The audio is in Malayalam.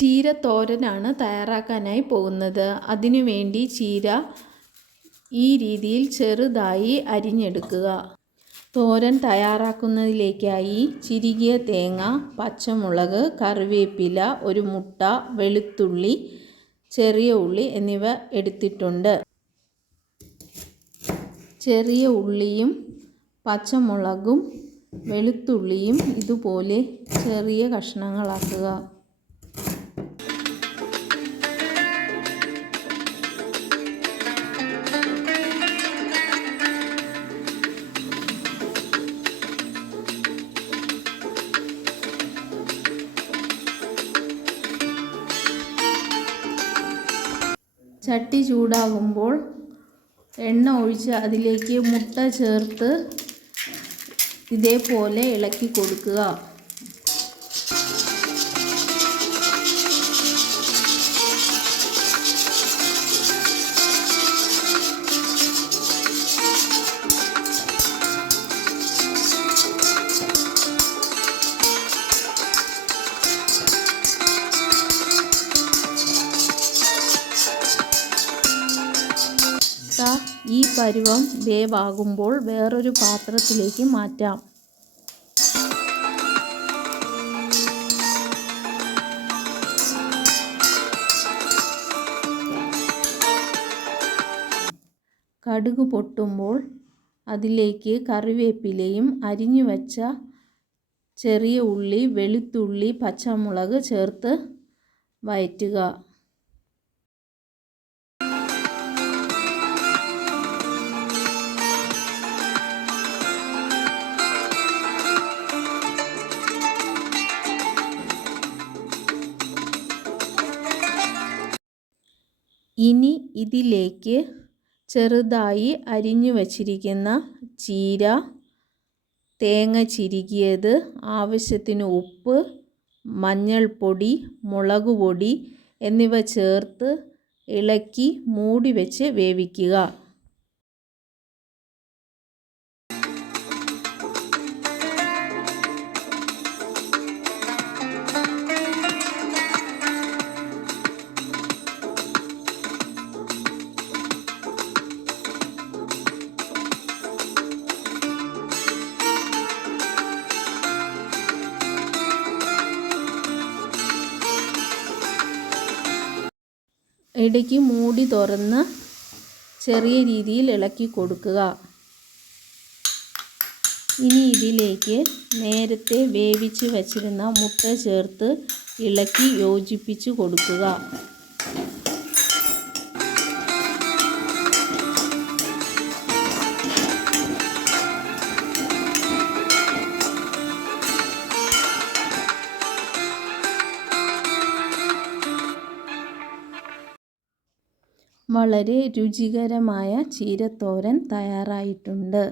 ചീരത്തോരനാണ് തയ്യാറാക്കാനായി പോകുന്നത്. അതിനുവേണ്ടി ചീര ഈ രീതിയിൽ ചെറുതായി അരിഞ്ഞെടുക്കുക. തോരൻ തയ്യാറാക്കുന്നതിലേക്കായി ചിരികിയ തേങ്ങ, പച്ചമുളക്, കറിവേപ്പില, ഒരു മുട്ട, വെളുത്തുള്ളി, ചെറിയ ഉള്ളി എന്നിവ എടുത്തിട്ടുണ്ട്. ചെറിയ ഉള്ളിയും പച്ചമുളകും വെളുത്തുള്ളിയും ഇതുപോലെ ചെറിയ കഷ്ണങ്ങളാക്കുക. ചട്ടി ചൂടാകുമ്പോൾ എണ്ണ ഒഴിച്ച് അതിലേക്ക് മുട്ട ചേർത്ത് ഇതേപോലെ ഇളക്കി കൊടുക്കുക. ഈ പരുവം വേവാകുമ്പോൾ വേറൊരു പാത്രത്തിലേക്ക് മാറ്റാം. കടുക് പൊട്ടുമ്പോൾ അതിലേക്ക് കറിവേപ്പിലയും അരിഞ്ഞു വച്ച ചെറിയ ഉള്ളി, വെളുത്തുള്ളി, പച്ചമുളക് ചേർത്ത് വഴറ്റുക. ഇനി ഇതിലേക്ക് ചെറുതായി അരിഞ്ഞു വച്ചിരിക്കുന്ന ചീര, തേങ്ങ ചിരികിയത്, ആവശ്യത്തിന് ഉപ്പ്, മഞ്ഞൾപ്പൊടി, മുളക് പൊടി എന്നിവ ചേർത്ത് ഇളക്കി മൂടി വെച്ച് വേവിക്കുക. ഇടയ്ക്ക് മൂടി തുറന്ന് ചെറിയ രീതിയിൽ ഇളക്കി കൊടുക്കുക. ഇനി ഇതിലേക്ക് നേരത്തെ വേവിച്ച് വച്ചിരുന്ന മുട്ട ചേർത്ത് ഇളക്കി യോജിപ്പിച്ച് കൊടുക്കുക. വളരെ രുചികരമായ ചീരത്തോരൻ തയ്യാറായിട്ടുണ്ട്.